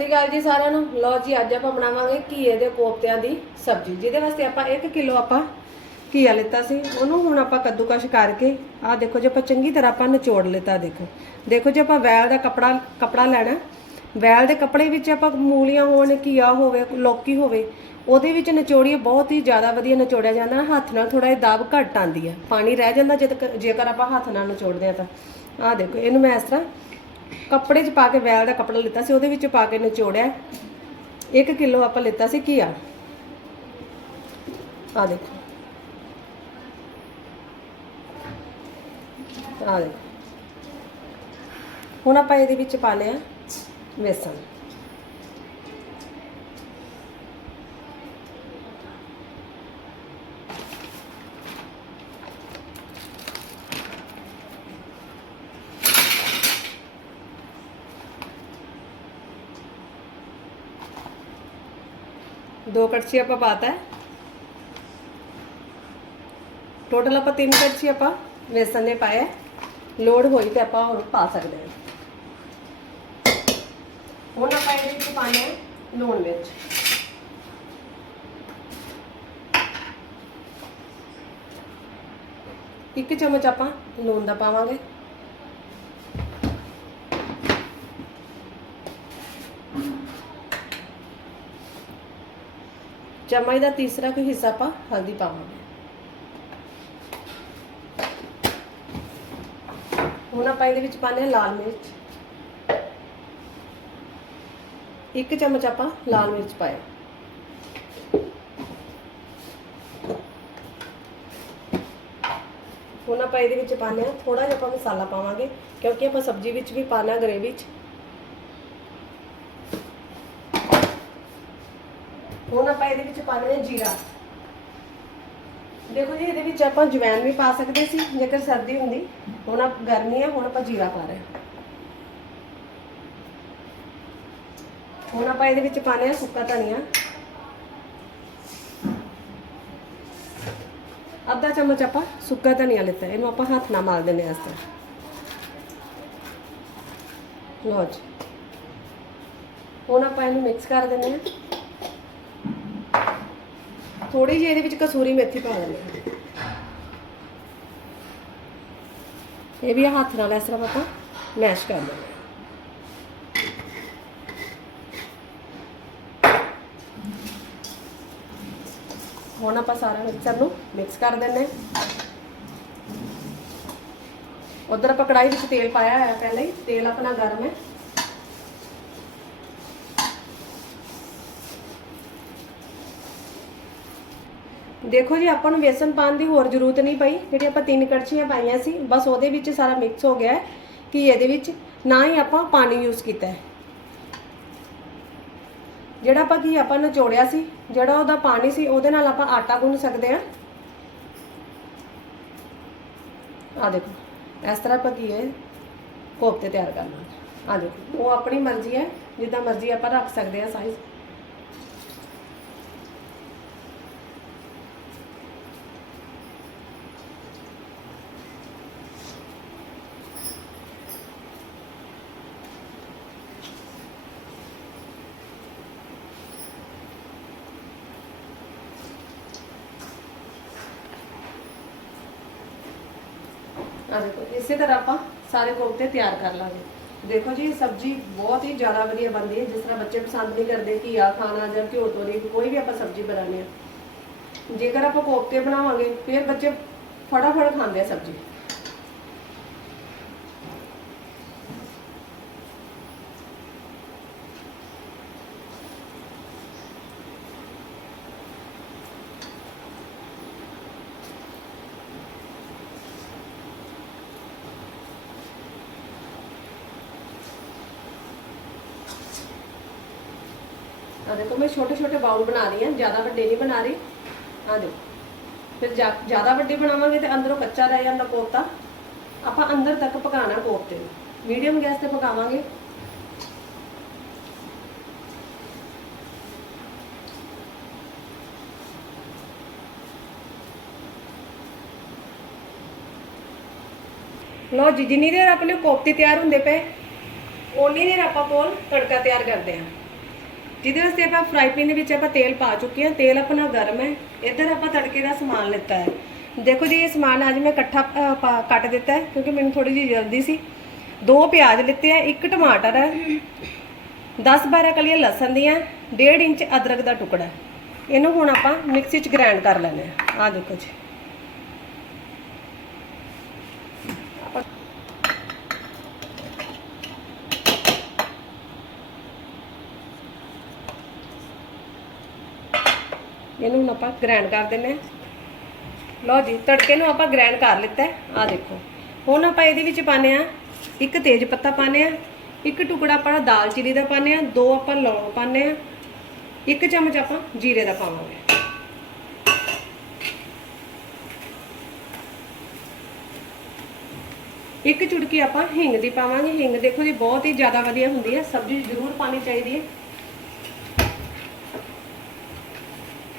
ਸ਼੍ਰੀ ਅਕਾਲ ਜੀ ਸਾਰਿਆਂ ਨੂੰ। ਲਓ ਜੀ, ਅੱਜ ਆਪਾਂ ਬਣਾਵਾਂਗੇ ਘੀਏ ਦੇ ਕੋਫਤਿਆਂ ਦੀ ਸਬਜ਼ੀ। ਜਿਹਦੇ ਵਾਸਤੇ ਆਪਾਂ 1 ਕਿਲੋ ਆਪਾਂ ਘੀਆ ਲਿੱਤਾ ਸੀ। ਉਹਨੂੰ ਹੁਣ ਆਪਾਂ ਕੱਦੂਕਸ਼ ਕਰਕੇ, ਆਹ ਦੇਖੋ ਜੇ, ਆਪਾਂ ਚੰਗੀ ਤਰ੍ਹਾਂ ਆਪਾਂ ਨਿਚੋੜ ਲਿੱਤਾ, ਦੇਖੋ। ਦੇਖੋ ਜੇ, ਆਪਾਂ ਵੈਲ ਦਾ ਕਪੜਾ ਕਪੜਾ ਲੈਣਾ। ਵੈਲ ਦੇ ਕਪੜੇ ਵਿੱਚ ਆਪਾਂ ਮੂਲੀਆਂ ਹੋਣ, ਘੀਆ ਹੋਵੇ, ਲੌਕੀ ਹੋਵੇ, ਉਹਦੇ ਵਿੱਚ ਨਿਚੋੜੀਏ ਬਹੁਤ ਹੀ ਜ਼ਿਆਦਾ ਵਧੀਆ ਨਿਚੋੜਿਆ ਜਾਂਦਾ ਹੱਥ ਨਾਲ ਥੋੜਾ ਜਿਹਾ ਦਾਬ ਘੱਟ ਆਂਦੀ ਹੈ ਪਾਣੀ ਰਹਿ ਜਾਂਦਾ ਜਦ ਜੇਕਰ ਆਪਾਂ ਹੱਥ ਨਾਲ ਨਿਚੋੜਦੇ ਆ ਤਾਂ। ਆਹ ਦੇਖੋ, ਇਹਨੂੰ ਮੈਂ ਇਸ ਤਰ੍ਹਾਂ ਕੱਪੜੇ 'ਚ ਪਾ ਕੇ ਵੈਲ ਦਾ ਕੱਪੜਾ ਲਿੱਤਾ ਸੀ, ਉਹਦੇ ਵਿੱਚ ਪਾ ਕੇ ਨਿਚੋੜਿਆ। 1 ਕਿਲੋ ਆਪਾਂ ਲਿੱਤਾ ਸੀ ਘੀਆ। ਆ ਦੇਖੋ। ਆ ਦੇਖੋ। ਹੁਣ ਆਪਾਂ ਇਹਦੇ ਵਿੱਚ ਪਾ ਲਿਆ ਵੇਸਣ। ਦੋ ਕੜਛੀ ਆਪਾਂ ਪਾਤਾ ਹੈ ਟੋਟਲ ਆਪਾਂ ਤਿੰਨ ਕੜਛੀ ਆਪਾਂ ਵੇਸਣ ਦੇ ਪਾਇਆ ਹੈ। ਲੋੜ ਹੋਈ ਤੇ ਆਪਾਂ ਹੋਰ ਪਾ ਸਕਦੇ ਹਾਂ ਹੁਣ ਆਪਾਂ ਇਹਦੇ ਵਿੱਚ ਪਾਣਾ ਹੈ ਲੂਣ ਮਿਰਚ ਇੱਕ ਚਮਚ ਆਪਾਂ ਲੂਣ ਦਾ ਪਾਵਾਂਗੇ ਚਮਚ ਦਾ ਤੀਸਰਾ ਕੋਈ ਹਿੱਸਾ ਆਪਾਂ ਹਲਦੀ ਪਾਵਾਂਗੇ। ਹੁਣ ਆਪਾਂ ਇਹਦੇ ਵਿੱਚ ਪਾਣੇ ਲਾਲ ਮਿਰਚ। ਇੱਕ ਚਮਚ ਆਪਾਂ ਲਾਲ ਮਿਰਚ ਪਾਇਆ। ਹੁਣ ਆਪਾਂ ਇਹਦੇ ਵਿੱਚ ਪਾਣੇ ਆ ਥੋੜਾ ਜਿਹਾ ਆਪਾਂ ਮਸਾਲਾ ਪਾਵਾਂਗੇ, ਕਿਉਂਕਿ ਆਪਾਂ ਸਬਜ਼ੀ ਵਿੱਚ ਵੀ ਪਾਣਾ ਗ੍ਰੇਵੀ ਵਿੱਚ। ਹੁਣ ਆਪਾਂ ਇਹਦੇ ਵਿੱਚ ਪਾਣਾ ਹੈ ਜੀਰਾ। ਦੇਖੋ ਜੀ, ਇਹਦੇ ਵਿੱਚ ਆਪਾਂ ਜਵੈਨ ਵੀ ਪਾ ਸਕਦੇ ਸੀ, ਜੇਕਰ ਸਰਦੀ ਹੁੰਦੀ, ਹੁਣ ਆਪ ਗਰਮੀ ਹੈ ਹੁਣ ਆਪਾਂ ਜੀਰਾ ਪਾ ਰਹੇ ਹਾਂ। ਹੁਣ ਆਪਾਂ ਇਹਦੇ ਵਿੱਚ ਪਾਣੇ ਆ ਸੁੱਕਾ ਧਨੀਆ। ਅੱਧਾ ਚਮਚ ਆਪਾਂ ਸੁੱਕਾ ਧਨੀਆ ਲਿੱਤਾ, ਇਹਨੂੰ ਆਪਾਂ ਹੱਥ ਨਾਲ ਮਾਰ ਦਿੰਦੇ ਹਾਂ ਇਸ ਤਰ੍ਹਾਂ। ਜੀ। ਹੁਣ ਆਪਾਂ ਇਹਨੂੰ ਮਿਕਸ ਕਰ ਦਿੰਦੇ ਹਾਂ। ਥੋੜੀ ਜਿਹੀ ਇਹਦੇ ਵਿੱਚ ਕਸੂਰੀ ਮੇਥੀ ਪਾ ਦਿੰਦੇ ਹਾਂ। ਇਹ ਵੀ ਹੱਥ ਨਾਲ ਇਸ ਤਰ੍ਹਾਂ ਆਪਾਂ ਮੈਸ਼ ਕਰ ਦਿੰਦੇ ਹਾਂ। ਹੁਣ ਆਪਾਂ ਸਾਰਾ ਮਿਕਸਰ ਨੂੰ ਮਿਕਸ ਕਰ ਦਿੰਦੇ ਹਾਂ। ਉਧਰ ਆਪਾਂ ਕੜਾਈ ਵਿੱਚ ਤੇਲ ਪਾਇਆ ਹੋਇਆ ਪਹਿਲਾਂ ਹੀ, ਤੇਲ ਆਪਣਾ ਗਰਮ ਹੈ। ਦੇਖੋ ਜੀ, ਆਪਾਂ ਨੂੰ ਵੇਸਣ ਪਾਉਣ ਦੀ ਹੋਰ ਜ਼ਰੂਰਤ ਨਹੀਂ ਪਈ। ਜਿਹੜੀ ਆਪਾਂ ਤਿੰਨ ਕੜਛੀਆਂ ਪਾਈਆਂ ਸੀ, ਬਸ ਉਹਦੇ ਵਿੱਚ ਸਾਰਾ ਮਿਕਸ ਹੋ ਗਿਆ ਹੈ ਕਿ ਇਹਦੇ ਵਿੱਚ ਨਾ ਹੀ ਆਪਾਂ ਪਾਣੀ ਯੂਜ਼ ਕੀਤਾ ਹੈ। ਜਿਹੜਾ ਆਪਾਂ ਕੀ ਆਪਾਂ ਨਚੋੜਿਆ ਸੀ, ਜਿਹੜਾ ਉਹਦਾ ਪਾਣੀ ਸੀ, ਉਹਦੇ ਨਾਲ ਆਪਾਂ ਆਟਾ ਗੁੰਨ ਸਕਦੇ ਆ ਆ ਦੇਖੋ, ਇਸ ਤਰ੍ਹਾਂ ਆਪਾਂ ਕੀ ਹੈ ਕੋਫਤੇ ਤਿਆਰ ਕਰਨਾ ਆ ਦੇਖੋ, ਉਹ ਆਪਣੀ ਮਰਜ਼ੀ ਹੈ, ਜਿੱਦਾਂ ਮਰਜ਼ੀ ਆਪਾਂ ਰੱਖ ਸਕਦੇ ਆ ਸਾਈਜ਼ ਆ ਦੇਖੋ ਇਸੇ ਤਰ੍ਹਾਂ ਆਪਾਂ ਸਾਰੇ ਕੋਫਤੇ ਤਿਆਰ ਕਰ ਲਾਂਗੇ। ਦੇਖੋ ਜੀ, ਸਬਜ਼ੀ ਬਹੁਤ ਹੀ ਜ਼ਿਆਦਾ ਵਧੀਆ ਬਣਦੀ ਹੈ। ਜਿਸ ਤਰ੍ਹਾਂ ਬੱਚੇ ਪਸੰਦ ਨਹੀਂ ਕਰਦੇ ਕਿ ਆ ਖਾਣਾ ਜਾਂ ਘਿਓ ਤੋਂ ਨਹੀਂ ਕੋਈ ਵੀ ਆਪਾਂ ਸਬਜ਼ੀ ਬਣਾਉਂਦੇ ਆ ਜੇਕਰ ਆਪਾਂ ਕੋਫਤੇ ਬਣਾਵਾਂਗੇ, ਫਿਰ ਬੱਚੇ ਫਟਾਫਟ ਖਾਂਦੇ ਆ ਸਬਜ਼ੀ। ਆ ਦੇਖੋ ਮੈਂ ਛੋਟੇ ਛੋਟੇ ਬਾਉਲ ਬਣਾ ਰਹੀ ਹਾਂ ਜ਼ਿਆਦਾ ਵੱਡੇ ਨਹੀਂ ਬਣਾ ਰਹੀ ਆ ਦੇਖੋ ਫਿਰ ਜਾ- ਜ਼ਿਆਦਾ ਵੱਡੇ ਬਣਾਵਾਂਗੇ ਤੇ ਅੰਦਰੋਂ ਕੱਚਾ ਰਹਿ ਜਾਂਦਾ ਕੋਫਤਾ ਆਪਾਂ ਅੰਦਰ ਤੱਕ ਪਕਾਣਾ ਕੋਫਤੇ ਨੂੰ ਮੀਡੀਅਮ ਗੈਸ ਤੇ ਪਕਾਵਾਂਗੇ ਲਓ ਜੀ ਜਿੰਨੀ ਦੇਰ ਆਪਣੇ ਕੋਫਤੇ ਤਿਆਰ ਹੁੰਦੇ ਪਏ ਓਨੀ ਦੇਰ ਆਪਾਂ ਕੋਲ ਤੜਕਾ ਤਿਆਰ ਕਰਦੇ ਹਾਂ ਜਿਹਦੇ ਵਾਸਤੇ ਆਪਾਂ ਫਰਾਈ ਪੈਨ ਦੇ ਵਿੱਚ ਆਪਾਂ ਤੇਲ ਪਾ ਚੁੱਕੇ ਹਾਂ। ਤੇਲ ਆਪਣਾ ਗਰਮ ਹੈ। ਇੱਧਰ ਆਪਾਂ ਤੜਕੇ ਦਾ ਸਮਾਨ ਲਿੱਤਾ ਹੈ। ਦੇਖੋ ਜੀ, ਇਹ ਸਮਾਨ ਅੱਜ ਮੈਂ ਇਕੱਠਾ ਪਾ- ਕੱਟ ਦਿੱਤਾ ਹੈ, ਕਿਉਂਕਿ ਮੈਨੂੰ ਥੋੜੀ ਜਿਹੀ ਜਲਦੀ ਸੀ। ਦੋ ਪਿਆਜ਼ ਲਿੱਤੇ ਆ ਇੱਕ ਟਮਾਟਰ ਹੈ। 10-12 ਕਲੀਆਂ ਲਸਣ ਦੀਆਂ 1.5 ਇੰਚ ਅਦਰਕ ਦਾ ਟੁਕੜਾ ਇਹਨੂੰ ਹੁਣ ਆਪਾਂ ਮਿਕਸੀ 'ਚ ਗ੍ਰਾਈਂਡ ਕਰ ਲੈਣੇ ਆ ਆਹ ਦੇਖੋ ਜੀ। ਇਹਨੂੰ ਹੁਣ ਆਪਾਂ ਗ੍ਰੈਂਡ ਕਰ ਦਿੰਨੇ ਆ ਲਓ ਜੀ, ਤੜਕੇ ਨੂੰ ਆਪਾਂ ਗ੍ਰੈਂਡ ਕਰ ਲਿੱਤਾ ਆ ਦੇਖੋ, ਹੁਣ ਆਪਾਂ ਇਹਦੇ ਵਿੱਚ ਪਾਣੇ ਆ ਇੱਕ ਤੇਜ ਪੱਤਾ ਪਾਣੇ ਆ ਇੱਕ ਟੁਕੜਾ ਆਪਾਂ ਦਾਲਚੀਨੀ ਦਾ ਪਾਣੇ ਆ ਦੋ ਆਪਾਂ ਲੌਂਗ ਪਾਣੇ ਆ ਇੱਕ ਚਮਚ ਆਪਾਂ ਜੀਰੇ ਦਾ ਪਾਵਾਂਗੇ। ਇੱਕ ਚੁਟਕੀ ਆਪਾਂ ਹਿੰਗ ਦੀ ਪਾਵਾਂਗੇ। ਹਿੰਗ ਦੇਖੋ ਜੀ, ਬਹੁਤ ਹੀ ਜ਼ਿਆਦਾ ਵਧੀਆ ਹੁੰਦੀ ਹੈ। ਸਬਜ਼ੀ ਜ਼ਰੂਰ ਪਾਣੀ ਚਾਹੀਦੀ ਹੈ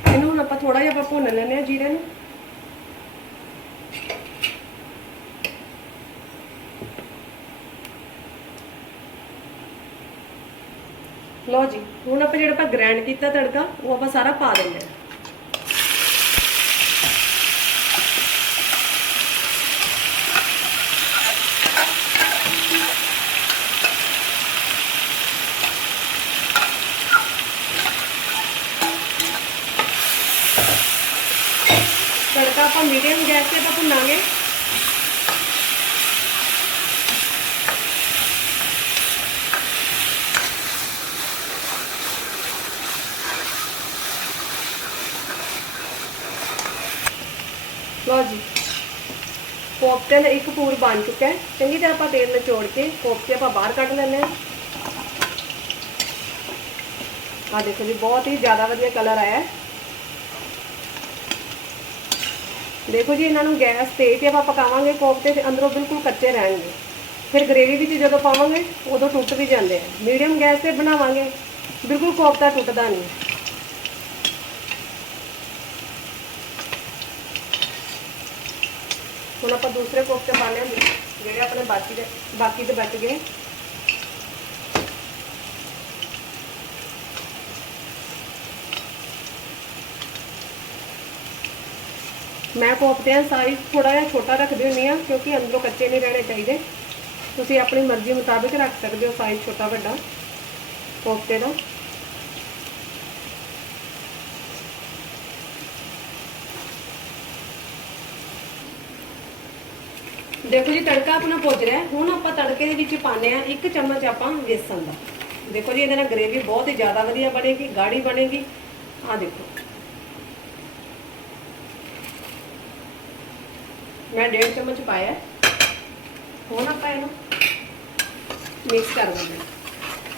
ਇਹਨੂੰ ਹੁਣ ਆਪਾਂ ਥੋੜਾ ਜਿਹਾ ਆਪਾਂ ਭੁੰਨ ਲੈਂਦੇ ਆ ਜੀਰੇ ਨੂੰ। ਲਓ ਜੀ, ਹੁਣ ਆਪਾਂ ਜਿਹੜਾ ਆਪਾਂ ਗ੍ਰਾਈਂਡ ਕੀਤਾ ਤੜਕਾ, ਉਹ ਆਪਾਂ ਸਾਰਾ ਪਾ ਦਿੰਦੇ ਆ ਤੜਕਾ ਆਪਾਂ ਮੀਡੀਅਮ ਗੈਸ ਤੇ ਆਪਾਂ ਭੁੰਨਾਂਗੇ ਲਓ ਜੀ ਕੋਫਤੇ ਦਾ ਇੱਕ ਪੂਰ ਬਣ ਚੁੱਕਾ ਹੈ ਚੰਗੀ ਤਰ੍ਹਾਂ ਆਪਾਂ ਤੇਲ ਨਿਚੋੜ ਕੇ ਕੋਫਤੇ ਆਪਾਂ ਬਾਹਰ ਕੱਢ ਲੈਂਦੇ ਹਾਂ ਆ ਦੇਖੋ ਜੀ ਬਹੁਤ ਹੀ ਜ਼ਿਆਦਾ ਵਧੀਆ ਕਲਰ ਆਇਆ ਹੈ ਦੇਖੋ ਜੀ, ਇਹਨਾਂ ਨੂੰ ਗੈਸ ਤੇ ਤੇ ਆਪਾਂ ਪਕਾਵਾਂਗੇ ਕੋਫਤੇ ਤੇ ਅੰਦਰੋਂ ਬਿਲਕੁਲ ਕੱਚੇ ਰਹਿਣਗੇ। ਫਿਰ ਗ੍ਰੇਵੀ ਵਿੱਚ ਜਦੋਂ ਪਾਵਾਂਗੇ, ਉਦੋਂ ਟੁੱਟ ਵੀ ਜਾਂਦੇ ਆ। ਮੀਡੀਅਮ ਗੈਸ ਤੇ ਬਣਾਵਾਂਗੇ, ਬਿਲਕੁਲ ਕੋਫਤਾ ਟੁੱਟਦਾ ਨਹੀਂ। ਹੁਣ ਆਪਾਂ ਦੂਸਰੇ ਕੋਫਤੇ ਪਾਣੇ ਆ, ਜਿਹੜੇ ਆਪਣੇ ਬਾਕੀ ਦੇ ਬਾਕੀ ਦੇ ਬਚ ਗਏ। ਮੈਂ ਕੋਫਤਿਆਂ ਸਾਈਜ਼ ਥੋੜਾ ਜਿਹਾ ਛੋਟਾ ਰੱਖਦੀ ਹੁੰਦੀ ਆ ਕਿਉਂਕਿ ਅੰਦਰੋਂ ਕੱਚੇ ਨਹੀਂ ਰਹਿਣੇ ਚਾਹੀਦੇ। ਤੁਸੀਂ ਆਪਣੀ ਮਰਜ਼ੀ ਮੁਤਾਬਿਕ ਰੱਖ ਸਕਦੇ ਹੋ ਸਾਈਜ਼ ਛੋਟਾ ਵੱਡਾ ਕੋਫਤੇ ਦਾ। ਦੇਖੋ ਜੀ, ਤੜਕਾ ਆਪਣਾ ਪੁੱਜ ਰਿਹਾ ਹੁਣ ਆਪਾਂ ਤੜਕੇ ਦੇ ਵਿੱਚ ਪਾਣੇ ਆ ਇੱਕ ਚਮਚ ਆਪਾਂ ਵੇਸਣ ਦਾ। ਦੇਖੋ ਜੀ, ਇਹਦੇ ਨਾਲ ਗ੍ਰੇਵੀ ਬਹੁਤ ਹੀ ਜ਼ਿਆਦਾ ਵਧੀਆ ਬਣੇਗੀ, ਗਾੜੀ ਬਣੇਗੀ। ਆ ਦੇਖੋ। ਮੈਂ ਡੇਢ ਚਮਚ ਪਾਇਆ ਹੁਣ ਆਪਾਂ ਇਹਨੂੰ ਮਿਕਸ ਕਰ ਦਿੰਦੇ ਹਾਂ।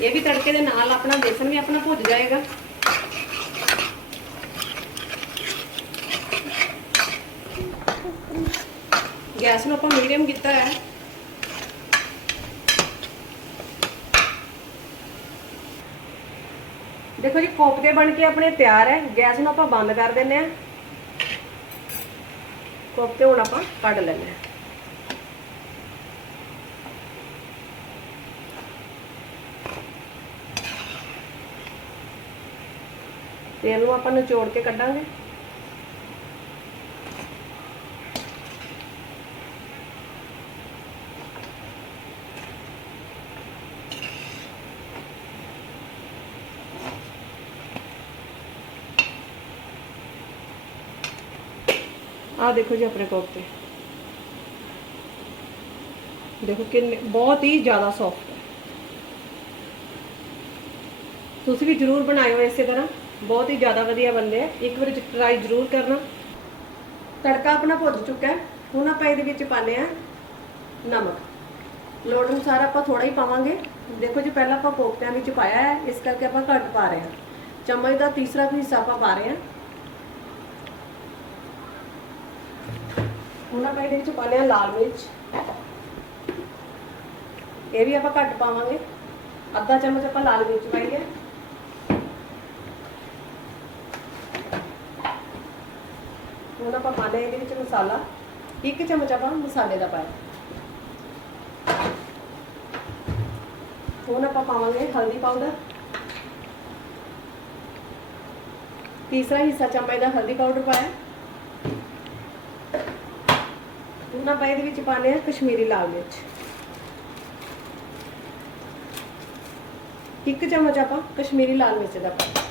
ਇਹ ਵੀ ਤੜਕੇ ਦੇ ਨਾਲ ਆਪਣਾ ਬੇਸਨ ਵੀ ਆਪਣਾ ਭੁੱਜ ਜਾਏਗਾ। ਗੈਸ ਨੂੰ ਆਪਾਂ ਮੀਡੀਅਮ ਕੀਤਾ ਹੈ। ਦੇਖੋ ਜੀ, ਕੋਫਤੇ ਬਣ ਕੇ ਆਪਣੇ ਤਿਆਰ ਹੈ। ਗੈਸ ਨੂੰ ਆਪਾਂ ਬੰਦ ਕਰ ਦਿੰਨੇ ਆ ਕੋਫਤੇ ਹੁਣ ਆਪਾਂ ਕੱਢ ਲੈਣੇ ਆ ਤੇ ਇਹਨੂੰ ਆਪਾਂ ਨਿਚੋੜ ਕੇ ਕੱਢਾਂਗੇ। ਦੇਖੋ ਜੀ ਆਪਣੇ ਕੋਫਤੇ ਦੇਖੋ ਕਿੰਨੇ, ਬਹੁਤ ਹੀ ਜ਼ਿਆਦਾ ਸੌਫਟ ਹੈ। ਤੁਸੀਂ ਵੀ ਜਰੂਰ ਬਣਾਇਓ ਇਸੇ ਤਰ੍ਹਾਂ। ਬਹੁਤ ਹੀ ਜ਼ਿਆਦਾ ਵਧੀਆ ਬਣਦੇ ਆ। ਇੱਕ ਵਾਰ ਟਰਾਈ ਜਰੂਰ ਕਰਨਾ। ਤੜਕਾ ਆਪਣਾ ਭੁੱਜ ਚੁੱਕਾ ਹੈ। ਹੁਣ ਆਪਾਂ ਇਹਦੇ ਵਿੱਚ ਪਾਣੇ ਆ ਨਮਕ। ਲੋੜ ਅਨੁਸਾਰ ਆਪਾਂ ਥੋੜਾ ਹੀ ਪਾਵਾਂਗੇ। ਦੇਖੋ ਜੀ, ਪਹਿਲਾਂ ਆਪਾਂ ਕੋਫਤਿਆਂ ਵਿੱਚ ਪਾਇਆ ਹੈ। ਇਸ ਕਰਕੇ ਆਪਾਂ ਘੱਟ ਪਾ ਰਹੇ ਹਾਂ। ਚਮਚ ਦਾ ਤੀਸਰਾ ਹਿੱਸਾ ਆਪਾਂ ਪਾ ਰਹੇ ਹਾਂ। ਹੁਣ ਆਪਾਂ ਇਹਦੇ ਵਿੱਚ ਪਾਉਂਦੇ ਆ ਲਾਲ ਮਿਰਚ। ਇਹ ਵੀ ਆਪਾਂ ਘੱਟ ਪਾਵਾਂਗੇ। ਅੱਧਾ ਚਮਚ ਆਪਾਂ ਲਾਲ ਮਿਰਚ ਪਾਈ ਹੈ। ਹੁਣ ਆਪਾਂ ਪਾਣੇ ਇਹਦੇ ਵਿੱਚ ਮਸਾਲਾ। ਇੱਕ ਚਮਚ ਆਪਾਂ ਮਸਾਲੇ ਦਾ ਪਾਇਆ। ਹੁਣ ਆਪਾਂ ਪਾਵਾਂਗੇ ਹਲਦੀ ਪਾਊਡਰ ਤੀਸਰਾ ਹਿੱਸਾ ਚਮਚ ਦਾ ਹਲਦੀ ਪਾਊਡਰ ਪਾਇਆ। ਹੁਣ ਆਪਾਂ ਇਹਦੇ ਵਿੱਚ ਪਾਣੇ ਆ ਕਸ਼ਮੀਰੀ ਲਾਲ ਮਿਰਚ। ਇੱਕ ਚਮਚ ਆਪਾਂ ਕਸ਼ਮੀਰੀ ਲਾਲ ਮਿਰਚ ਦਾ ਪਾਇਆ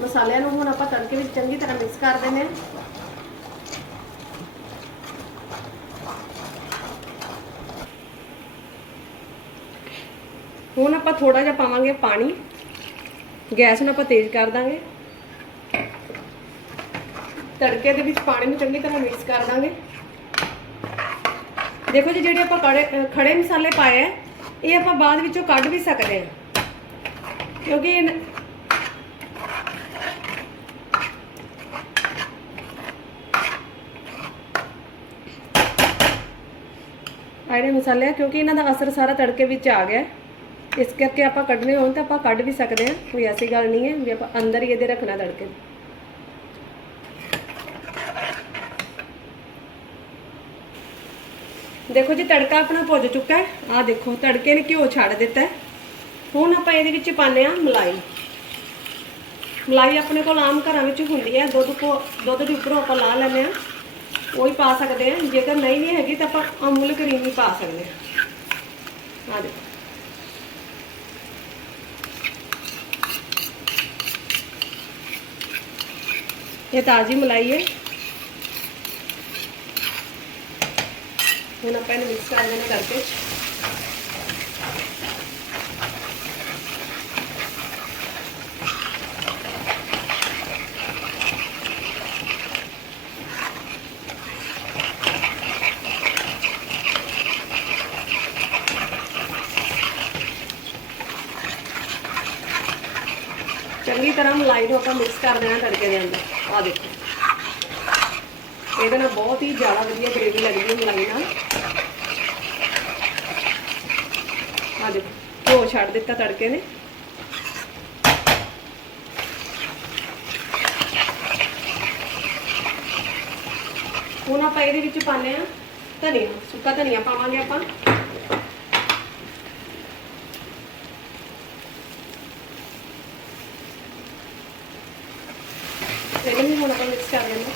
ਮਸਾਲਿਆਂ ਨੂੰ ਹੁਣ ਆਪਾਂ ਤੜਕੇ ਵਿੱਚ ਚੰਗੀ ਤਰ੍ਹਾਂ ਮਿਕਸ ਕਰ ਦਿੰਦੇ ਹਾਂ ਹੁਣ ਆਪਾਂ ਥੋੜਾ ਜਿਹਾ ਪਾਵਾਂਗੇ ਪਾਣੀ। ਗੈਸ ਨੂੰ ਆਪਾਂ ਤੇਜ਼ ਕਰ ਦਾਂਗੇ। ਤੜਕੇ ਦੇ ਵਿੱਚ ਪਾਣੀ ਨੂੰ ਚੰਗੀ ਤਰ੍ਹਾਂ ਮਿਕਸ ਕਰ ਦਾਂਗੇ। ਦੇਖੋ ਜੀ, ਜਿਹੜੇ ਆਪਾਂ ਕੜੇ ਖੜੇ ਮਸਾਲੇ ਪਾਏ ਆ, ਇਹ ਆਪਾਂ ਬਾਅਦ ਵਿੱਚੋਂ ਕੱਢ ਵੀ ਸਕਦੇ ਹਾਂ ਕਿਉਂਕਿ ਇਹ ਨ- ਮਸਾਲੇ ਆ, ਕਿਉਂਕਿ ਇਹਨਾਂ ਦਾ ਅਸਰ ਸਾਰਾ ਤੜਕੇ ਵਿੱਚ ਆ ਗਿਆ। ਇਸ ਕਰਕੇ ਆਪਾਂ ਕੱਢਨੇ ਹੋਣ ਤਾਂ ਆਪਾਂ ਕੱਢ ਵੀ ਸਕਦੇ ਹਾਂ ਕੋਈ ਐਸੀ ਗੱਲ ਨਹੀਂ ਹੈ ਵੀ ਆਪਾਂ ਅੰਦਰ ਹੀ ਇਹਦੇ ਰੱਖਣਾ ਤੜਕੇ। ਦੇਖੋ ਜੀ, ਤੜਕਾ ਆਪਣਾ ਭੁੱਜ ਚੁੱਕਾ ਹੈ। ਆਹ ਦੇਖੋ, ਤੜਕੇ ਨੇ ਘਿਓ ਛੱਡ ਦਿੱਤਾ ਹੈ। ਹੁਣ ਆਪਾਂ ਇਹਦੇ ਵਿੱਚ ਪਾਉਂਦੇ ਆ ਮਲਾਈ। ਮਲਾਈ ਆਪਣੇ ਕੋਲ ਆਮ ਘਰਾਂ ਵਿੱਚ ਹੁੰਦੀ ਹੈ। ਦੁੱਧ ਕੋ ਦੁੱਧ ਦੇ ਉੱਪਰੋਂ ਆਪਾਂ ਲਾ ਲੈਂਦੇ ਆ ਉਹ ਹੀ ਪਾ ਸਕਦੇ ਆ ਜੇਕਰ ਨਹੀਂ ਵੀ ਹੈਗੀ ਤਾਂ ਆਪਾਂ ਅਮੂਲ ਕਰੀਮ ਵੀ ਪਾ ਸਕਦੇ ਆ ਆ ਦੇਖੋ। ਇਹ ਤਾਜ਼ੀ ਮਲਾਈ ਹੈ। ਹੁਣ ਆਪਾਂ ਇਹਨੂੰ ਮਿਕਸ ਕਰ ਦੇਣਾ ਕਰਕੇ ਚੰਗੀ ਤਰ੍ਹਾਂ ਮਲਾਈ ਨੂੰ ਆਪਾਂ ਮਿਕਸ ਕਰ ਦੇਣਾ ਤੜਕੇ ਦੇ ਅੰਦਰ ਆ ਦੇਖੋ ਇਹਦੇ ਨਾਲ ਬਹੁਤ ਹੀ ਜ਼ਿਆਦਾ ਵਧੀਆ ਗ੍ਰੇਵੀ ਲੱਗਦੀ ਹੈ ਮਲਾਈ ਨਾਲ ਆ ਦੇਖੋ ਘਿਓ ਛੱਡ ਦਿੱਤਾ ਤੜਕੇ ਨੇ। ਹੁਣ ਆਪਾਂ ਇਹਦੇ ਵਿੱਚ ਪਾਣੇ ਆ ਧਨੀਆ, ਸੁੱਕਾ ਧਨੀਆ ਪਾਵਾਂਗੇ ਆਪਾਂ। ਇਹਨੂੰ ਹੁਣ ਆਪਾਂ ਮਿਕਸ ਕਰ ਲੈਣਾ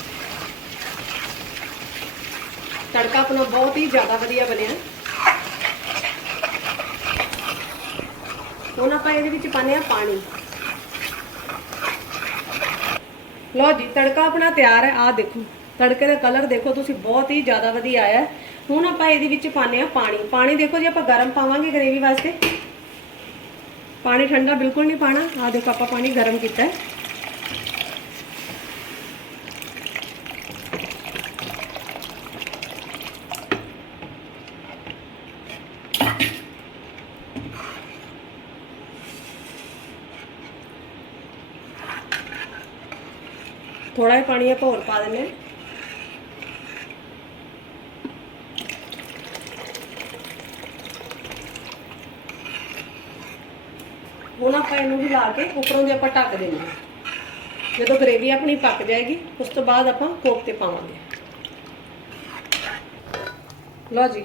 ਤੜਕਾ ਆਪਣਾ ਬਹੁਤ ਹੀ ਜ਼ਿਆਦਾ ਵਧੀਆ ਬਣਿਆ। ਹੁਣ ਆਪਾਂ ਇਹਦੇ ਵਿੱਚ ਪਾਣੇ ਆ ਪਾਣੀ। ਲਓ ਜੀ, ਤੜਕਾ ਆਪਣਾ ਤਿਆਰ ਹੈ, ਆਹ ਦੇਖੋ। ਤੜਕੇ ਦਾ ਕਲਰ ਦੇਖੋ ਤੁਸੀਂ, ਬਹੁਤ ਹੀ ਜ਼ਿਆਦਾ ਵਧੀਆ ਆਇਆ ਹੁਣ ਆਪਾਂ ਇਹਦੇ ਵਿੱਚ ਪਾਣੇ ਆ ਪਾਣੀ। ਪਾਣੀ ਦੇਖੋ ਜੀ, ਆਪਾਂ ਗਰਮ ਪਾਵਾਂਗੇ ਗ੍ਰੇਵੀ ਵਾਸਤੇ। ਪਾਣੀ ਠੰਡਾ ਬਿਲਕੁਲ ਨਹੀਂ ਪਾਣਾ ਆਹ ਦੇਖੋ, ਆਪਾਂ ਪਾਣੀ ਗਰਮ ਕੀਤਾ ਹੈ। ਥੋੜਾ ਜਿਹਾ ਪਾਣੀ ਆਪਾਂ ਹੋਰ ਪਾ ਦਿੰਦੇ ਹਾਂ। ਹੁਣ ਆਪਾਂ ਇਹਨੂੰ ਹਿਲਾ ਕੇ ਉੱਪਰੋਂ ਦੀ ਆਪਾਂ ਢੱਕ ਦੇਣਾ ਜਦੋਂ ਗ੍ਰੇਵੀ ਆਪਣੀ ਪੱਕ ਜਾਏਗੀ, ਉਸ ਤੋਂ ਬਾਅਦ ਆਪਾਂ ਕੋਫਤੇ ਪਾਵਾਂਗੇ। ਲਓ ਜੀ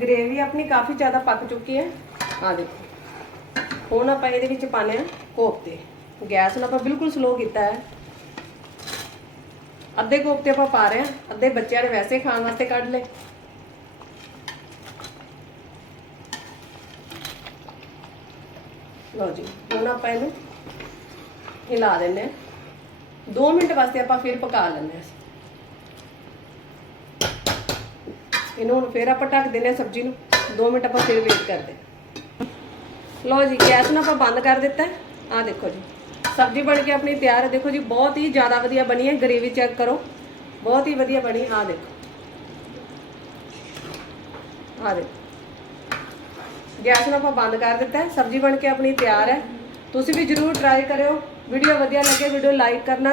ਗ੍ਰੇਵੀ ਆਪਣੀ ਕਾਫੀ ਜ਼ਿਆਦਾ ਪੱਕ ਚੁੱਕੀ ਹੈ। ਆ ਦੇਖੋ, ਹੁਣ ਆਪਾਂ ਇਹਦੇ ਵਿੱਚ ਪਾਣੇ ਆ ਕੋਫਤੇ ਗੈਸ ਨੂੰ ਆਪਾਂ ਬਿਲਕੁਲ ਸਲੋ ਕੀਤਾ ਹੈ। ਅੱਧੇ ਕੋਫਤੇ ਆਪਾਂ ਪਾ ਰਹੇ ਹਾਂ, ਅੱਧੇ ਬੱਚਿਆਂ ਨੇ ਵੈਸੇ ਖਾਣ ਵਾਸਤੇ ਕੱਢ ਲਏ। ਲਓ ਜੀ, ਹੁਣ ਆਪਾਂ ਇਹਨੂੰ ਹਿਲਾ ਦਿੰਦੇ ਹਾਂ। 2 ਮਿੰਟ ਵਾਸਤੇ ਆਪਾਂ ਫਿਰ ਪਕਾ ਲੈਂਦੇ ਹਾਂ। ਇਹਨੂੰ ਹੁਣ ਫਿਰ ਆਪਾਂ ਢੱਕ ਦਿੰਦੇ ਹਾਂ ਸਬਜ਼ੀ ਨੂੰ। 2 ਮਿੰਟ ਆਪਾਂ ਫਿਰ ਵੇਟ ਕਰਦੇ ਲਓ ਜੀ, ਗੈਸ ਨੂੰ ਆਪਾਂ ਬੰਦ ਕਰ ਦਿੱਤਾ। ਆ ਦੇਖੋ ਜੀ। ਸਬਜ਼ੀ ਬਣ ਕੇ ਆਪਣੀ ਤਿਆਰ ਹੈ। ਦੇਖੋ ਜੀ, ਬਹੁਤ ਹੀ ਜ਼ਿਆਦਾ ਵਧੀਆ ਬਣੀ ਹੈ। ਗਰੇਵੀ ਚੈੱਕ ਕਰੋ। ਬਹੁਤ ਹੀ ਵਧੀਆ ਬਣੀ। ਆ ਦੇਖੋ। ਆ ਦੇਖੋ। ਗੈਸ ਨੂੰ ਆਪਾਂ ਬੰਦ ਕਰ ਦਿੱਤਾ ਸਬਜ਼ੀ ਬਣ ਕੇ ਆਪਣੀ ਤਿਆਰ ਹੈ। ਤੁਸੀਂ ਵੀ ਜਰੂਰ ਟਰਾਈ ਕਰਿਓ। ਵੀਡੀਓ ਵਧੀਆ ਲੱਗੇ, ਵੀਡੀਓ ਲਾਈਕ ਕਰਨਾ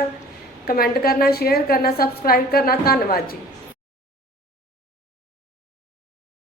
ਕਮੈਂਟ ਕਰਨਾ ਸ਼ੇਅਰ ਕਰਨਾ ਸਬਸਕ੍ਰਾਈਬ ਕਰਨਾ। ਧੰਨਵਾਦ ਜੀ।